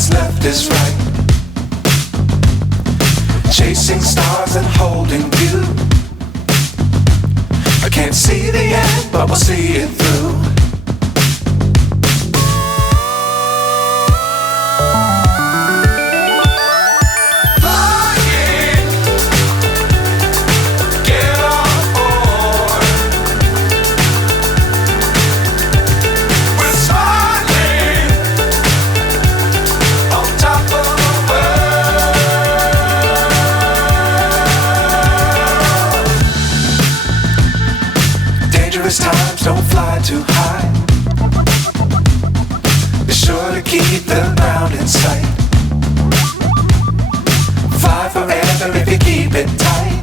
what's left is right. Chasing stars and holding you. I can't see the end, but we'll see it through. Times don't fly too high. Be sure to keep the ground in sight. Fly forever if you keep it tight.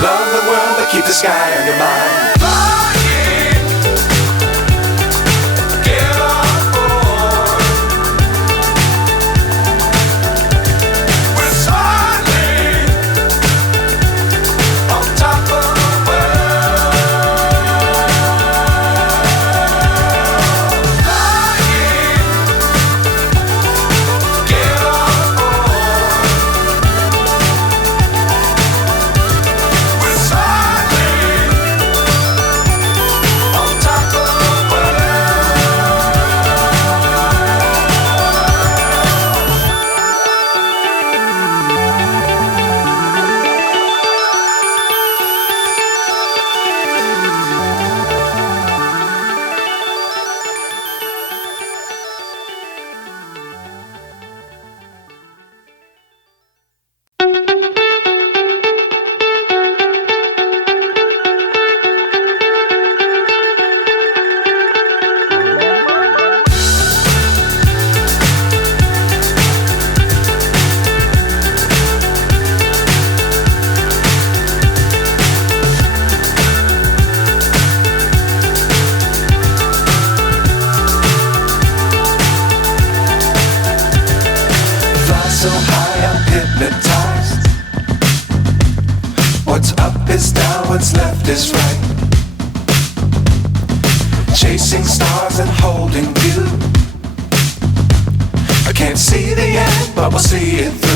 Love the world but keep the sky on your mind. So high I'm hypnotized. What's up is down, what's left is right. Chasing stars and holding you. I can't see the end, but we'll see it through.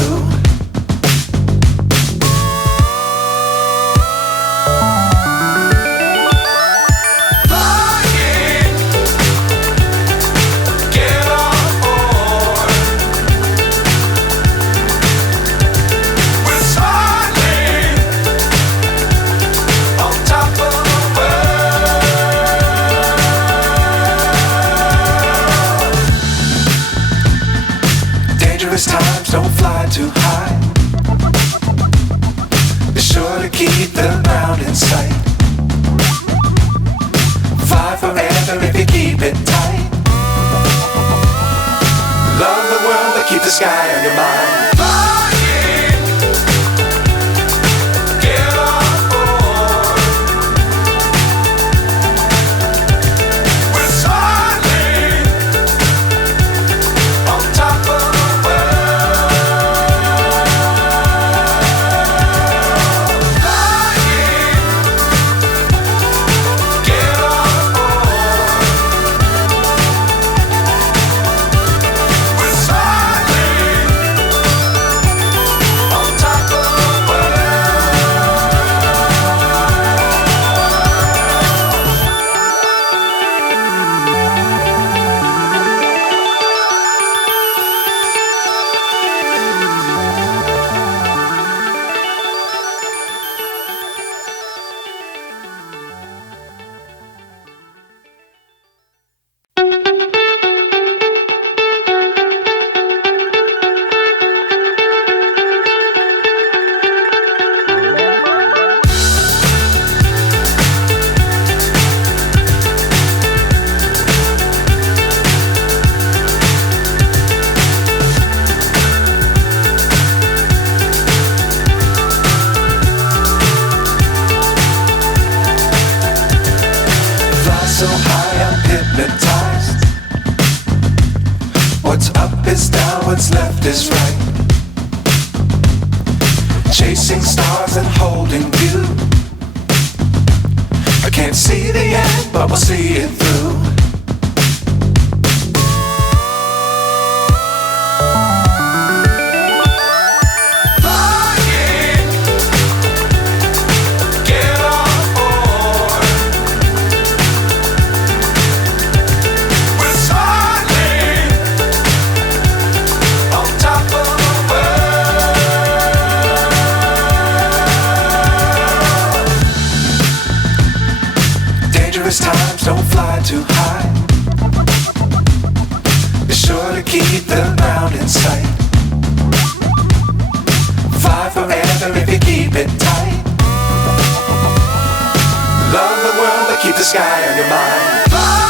Times don't fly too high. Be sure to keep the ground in sight. Fly forever if you keep it tight. Love the world but keep the sky on your mind. So high I'm hypnotized. What's up is down, what's left is right. Chasing stars and holding you. I can't see the end, but we'll see it through. don't fly too high. Be sure to keep the ground in sight. Fly forever if you keep it tight. Love the world but keep the sky on your mind. Fly.